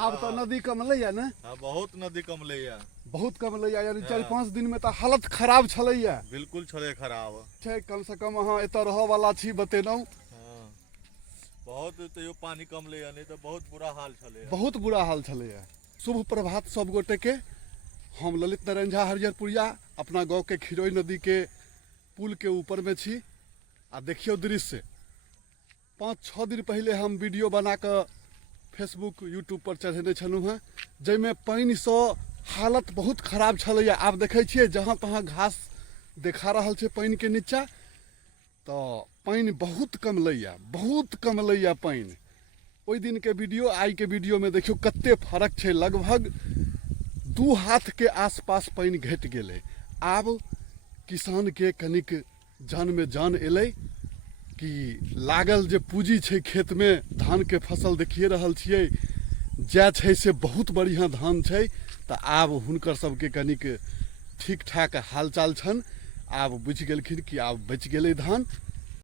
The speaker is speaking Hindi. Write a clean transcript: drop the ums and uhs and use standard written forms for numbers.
आब तो नदी कमलैया ने हाँ बहुत नदी कमलैया बहुत कमलैया यानी 4-5 दिन में तो हालत खराब छलैया बिल्कुल छले खराब छै कम से कम अहाँ एतऽ रहऽ वाला छी बतेनौ हाँ बहुत तैयो पानी कमलैया नहीं तो बहुत बुरा हाल छले बहुत बुरा हाल छलैया। शुभ प्रभात सब गोटे के। हम ललित नारायण झा हरियरपुरिया अपना गाँव के खिरोई नदी के पुल के ऊपर में छी। आ देखियो दृश्य 5-6 दिन पहले हम वीडियो बना कर फेसबुक यूट्यूब पर चढ़ेने छलहुँ हैं जैमे पानि से हालत बहुत खराब छलैया। आब देखै छियै जहाँ तहाँ घास देखा रहल छै पानि के नीचा तो पानि बहुत कमलैया पानि। ओइ दिन के वीडियो आई के वीडियो में देखियो कते फर्क छै। लगभग 2 हाथ के आसपास पानि घटि गेलै। आब किसान के कनिक जान में जान एलै कि लागल जे पूंजी छै खेत में धान के फसल देखिए रहल छियै जै छै से बहुत बढ़िया धान छै। तो आब हुनकर सबके कनिक ठीक ठाक हालचाल छन। आब बुझि गेलखिन कि आब बचि गेलै धान।